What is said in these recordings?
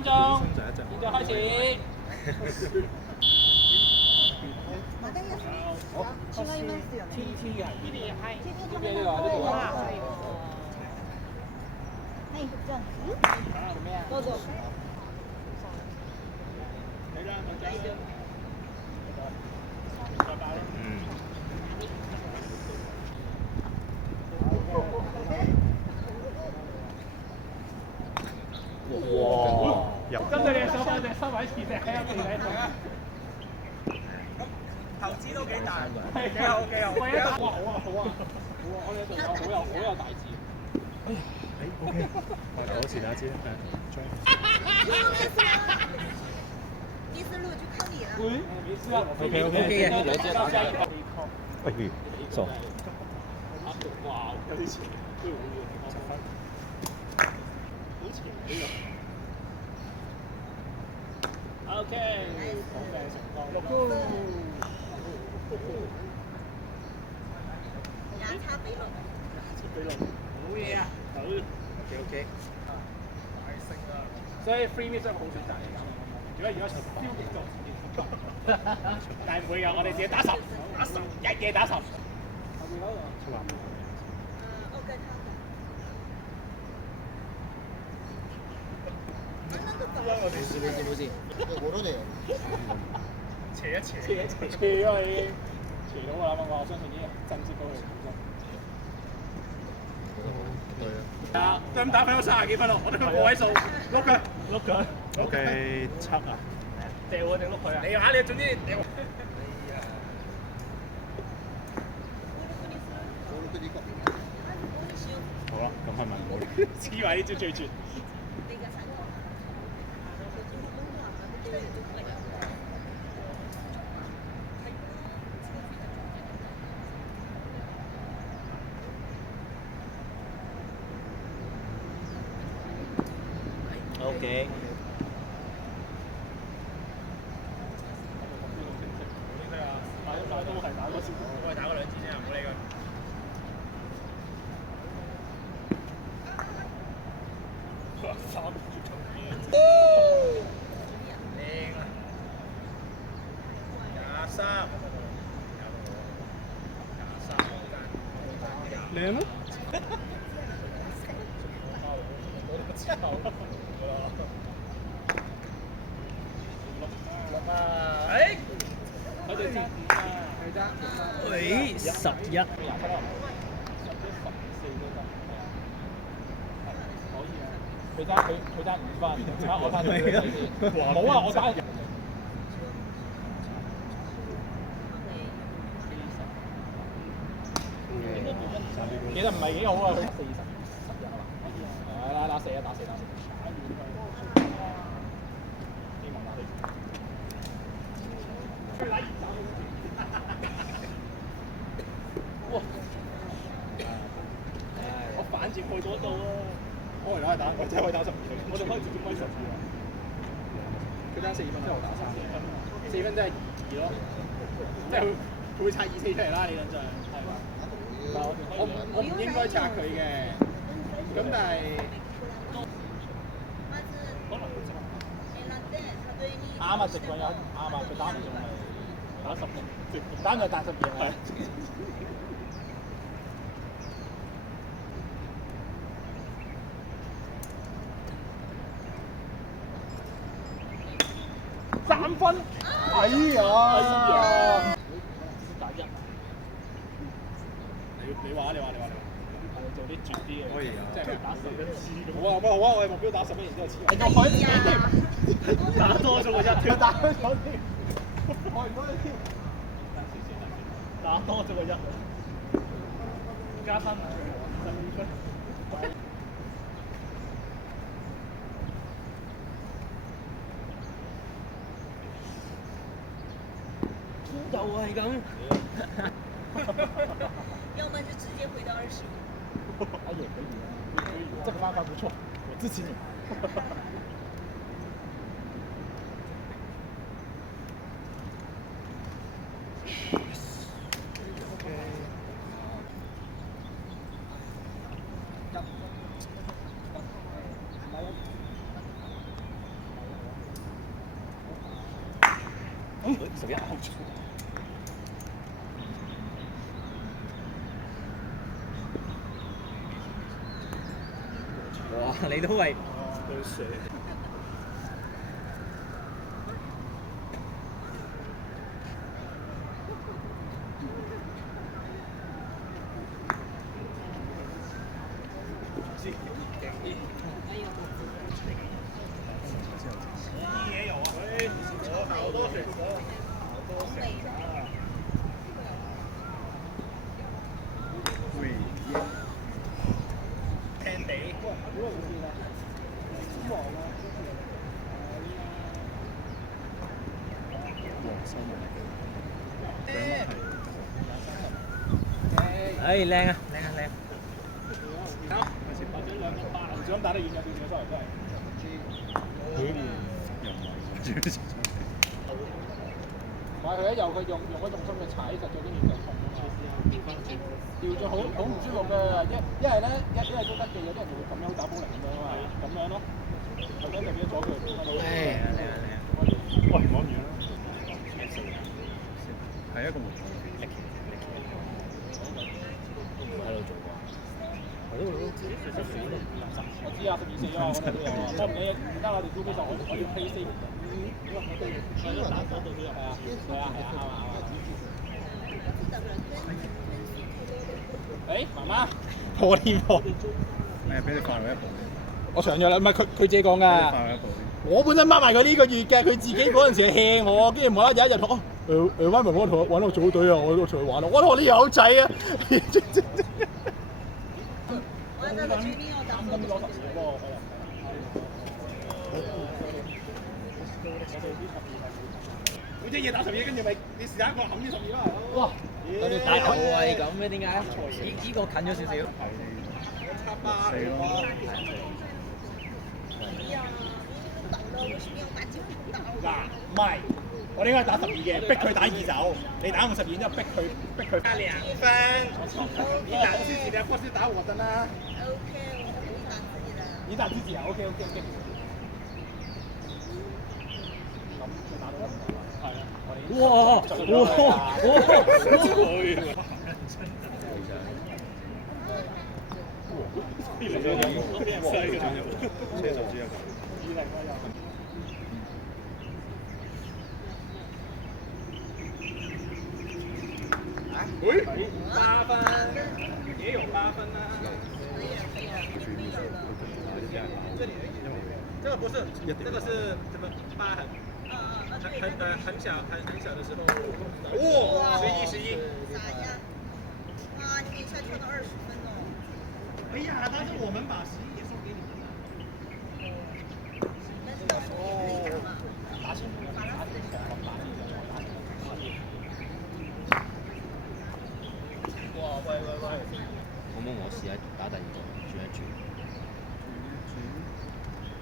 分鐘，現在開始。TT 係呢啲係呢邊呢個呢個啊。はい、じゃあ、どうぞ。哇！針對你嘅手法，隻收位前隻喺入邊喺度。投資都幾大，係幾好幾好。喂，打哇好啊好啊好啊！我哋隊友好有大志。哎呀，OK， 我請大家接，第四路就靠你了。喂，沒事啊。OK， 了解到下一個。哎，走。哇，有啲錢，都好嘢。好前呢個。OK， 好嘅成功。六個。牙擦比龍。好嘢啊！好。OK。大勝啦！所以 free miss 係一個好選擇嚟㗎。如果消極做，但係唔會㗎，我哋自己打十，一夜打十。冇事。我都嚟。斜一斜。斜啊你！斜到㗎啦，我相信已經震懾到佢本身。啊，咁打分都30幾分咯，我哋個位數碌佢。OK， 7啊。掉啊定碌佢啊？你話你總之掉。好啦，咁係咪我？黐埋呢招最絕。OK。都係打多次，我係打過2次啫，唔好理佢。3靚啊！23，靚咯！哎，我哋爭5啊！喂，11。佢爭5分，我爭2分。冇啊，我爭。其實唔係幾好啊，佢40、10啊嘛。打4啊，打4。希望打4。哇！我反接去嗰度啊！我而家打，我真係可以打12分，我就可以直接威12啊！佢爭4分，之後打3分，4分真係2咯，即係佢會拆2、4出嚟啦，理論上係嘛？我唔應該拆佢嘅，咁但係啱啊！直棍有啱啊！佢打唔中係打10分，單就打12係。3分，哎呀！打1。你話，係做啲絕啲嘅，即係打10分。好啊，我哋目標打10分，然之後黐。你個海打多咗個1，佢打咗添。我唔該添。打多咗個1，加分12分。又係咁。要麼就直接回到25。也可以啊，這個辦法不錯，我支持你。11。哇！你都係對水。也有啊，好多水果，好多水果。會聽地，哇！好多嘢啦，好忙啊！誒靚啊靚啊靚！或者2.8，唔想打得遠有少少都係。唔係佢一由佢用嗰重心去踩實咗啲面就痛啊嘛。調咗好唔舒服嘅，一係咧一係都得嘅，有啲人就會咁樣打保齡咁樣啊嘛，咁樣咯。頭先就變咗左腳。靚啊靚啊靚！喂，唔講完啦。係一個門口。喺度做過。我知啊，12、4啊，我哋都有啊。不過你而家我哋 group 上我要 play safe。係咯，打嗰度都有。係啊，啱啊。誒，媽媽，破天荒。誒，俾你快佢一步。我上咗啦，唔係佢自己講㗎。我本身掹埋佢呢個月嘅，佢自己嗰陣時係 hea 我，跟住無啦啦有一日同溫文我揾我組隊啊，我同佢玩啊，我覺得我啲友仔啊。每隻嘢打12，跟住咪你試下一個冚啲12啦。哇！大頭係咁嘅點解？呢個近咗少少。差8咯。嗱，唔係，我哋應該打12嘅，逼佢打2走，你打52，然之後逼佢加2分。你打自己的，或是打我的呢 OK， 我打自己的。你打自己啊 ？OK。哇！喂，8分，也有8分啊。这个不是，这个是什么疤痕？很小的时候。哇！11。哇，你一下跳到20分哦。哎呀，但是我们把11也送给你们了。但是到时候也可以打嘛。哇！喂！咁我試下打第二個，轉一轉。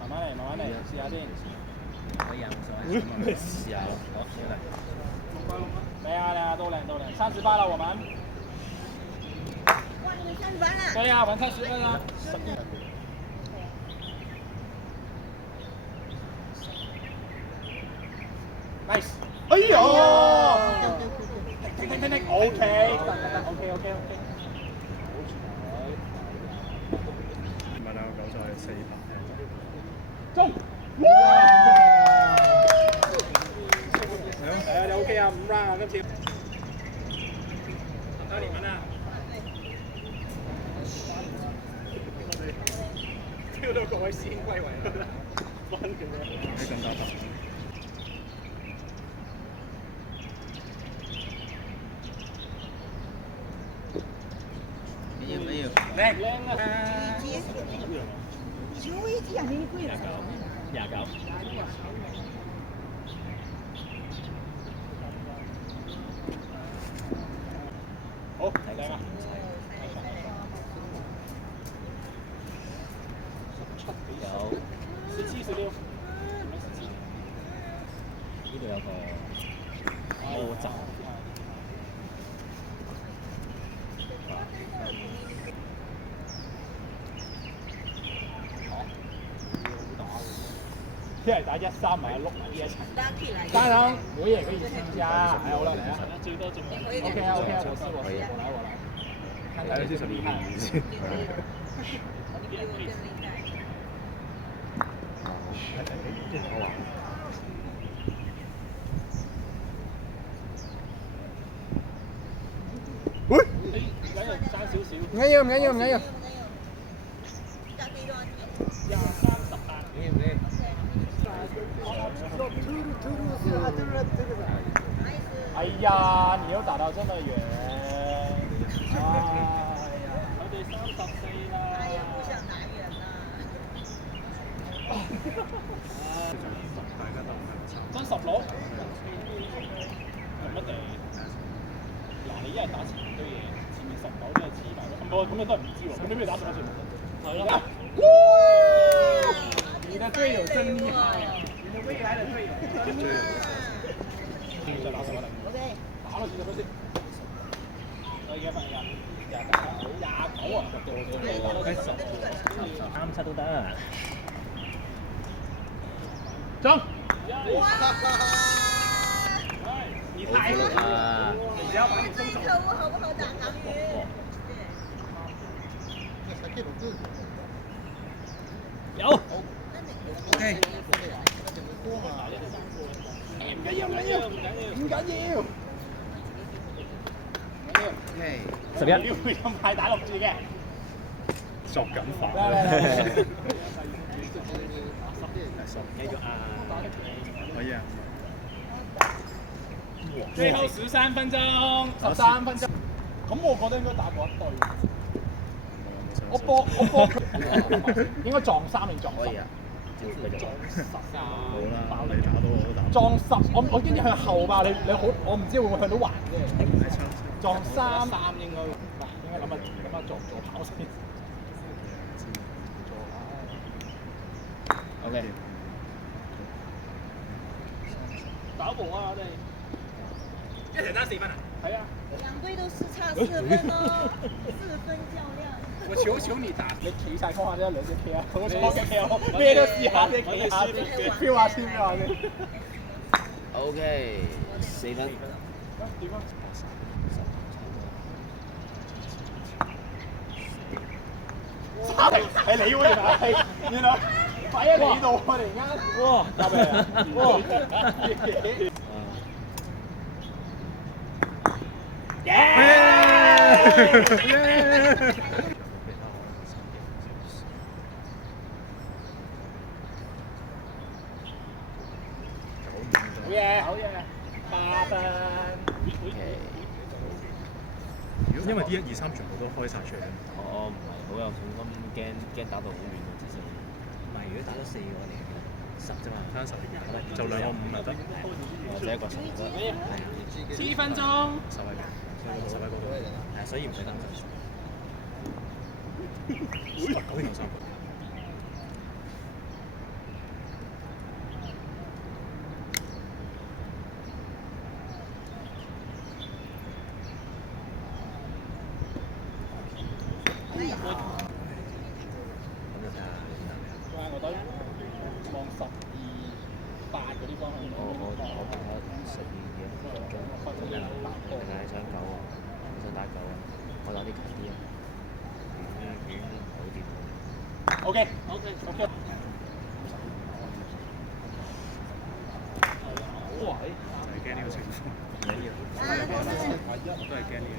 慢慢嚟，試下先。可以啊，冇所謂。試下咯，好，好嚟。嚟啊，都靚，38了，我們。哇，你們30分了。對呀，我們看10分啦。Nice！ 哎呦！停 ，OK。唔係兩個9賽4分。中！哇！係啊，你 OK 啊，5 round 啊，今次。打你們啊！跳到各位師兄歸位啦！你更加大。沒有。靚啊！球衣機啊，你貴啦。29。好，靚啊！17、16，呢度有個魔咒。聽日打13埋碌埋呢一齊。大家可以来。當然我也可以參加，哎，我來來啊你可以，OK 啊 OK 啊，我試我來，看看你是什麼厲害。你比我更厲害。喂，爭少少。唔緊要唔緊要唔緊要。哎呀，你又打到這麼遠！哎呀，佢哋34啦。哎呀，不想打遠啦。真16？係乜地？嗱，你一日打前面堆嘢，前面19都係黐埋，咁你都係唔知喎。咁你咩打11歲？係咯。哇！你的隊友真厲害，你的未來的隊友真厲害。再打11啦。OK。打到40分先。我而家份人29啊，37都得。中。哇！你太可惡！你不要把你送走。可惡，好不好打港語？有。OK。唔緊要，唔緊要，唔緊要。11。你會咁快打落注嘅？作緊法。繼續啊！可以啊。最後13分鐘，13分鐘。咁我覺得應該打過一隊。我搏應該撞3定撞10？可以啊。撞10啊！冇啦，你打到我都打。撞10，我跟住向後吧，你好，我唔知會唔會向到橫啫。撞3應該諗下做跑先。OK。搞步啊！我哋一齊打4分啊！係啊。兩隊都是差4分哦，4分較量。我求你打，你企晒框下啫，兩隻企啊！我錯嘅企啊，咩都試下，你企下先，飄下先啊你。OK， 4分。點啊？係你喎，原來擺喺你度啊！突然間，哇！交俾你啊！哇！好嘢，好嘢，8分。因為啲1、2、3全部都開晒出嚟。我唔係好有信心，驚打到好遠咯，其實。唔係，如果打咗4個嚟10啫嘛，攤10，就2個5咪得。或者一個10都係啊。7分鐘。10位嗰度。係，所以唔使擔心。9年有3個。我隊望12、8嗰啲方向。我打12嘅，定係想9啊？想打9啊？我打啲近啲啊。遠好啲。OK。哇！就係驚呢個情況。唔緊要。我都係驚呢個。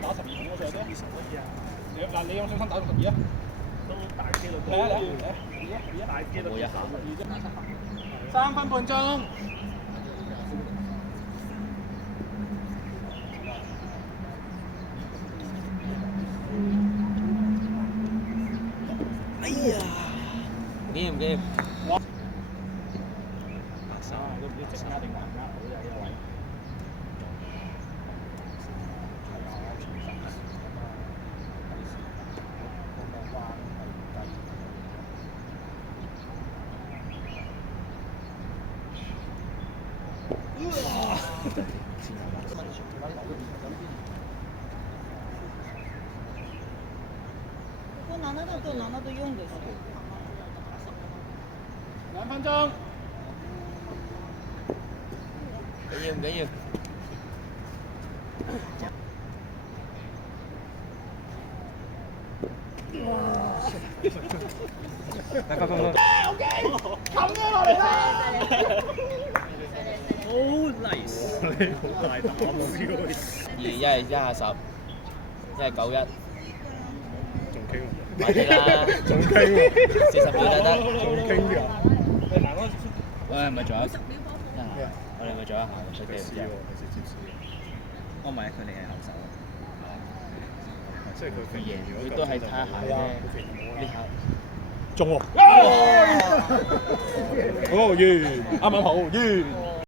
打12筒嗰隻都。嗱，你有信心打到12啊？都大機率高。嚟，大機率冇一下。3分半鐘。哎呀！唔驚。哇！都唔知整啱定硬啱好嘅呢位。我拿那个拿那个用的是。2分鐘。緊要唔緊要？快！冚咗落嚟啦！好 nice，你好大膽喎！ 一係10，一係91，仲傾喎，快啲啦！仲傾喎， 40秒就得。仲傾㗎。喂，咪仲有我哋咪仲有一下出機之後。我唔係，佢哋係後手。即係佢贏佢都係睇下鞋啫。呢下中喎！哦，完，啱啱好，完。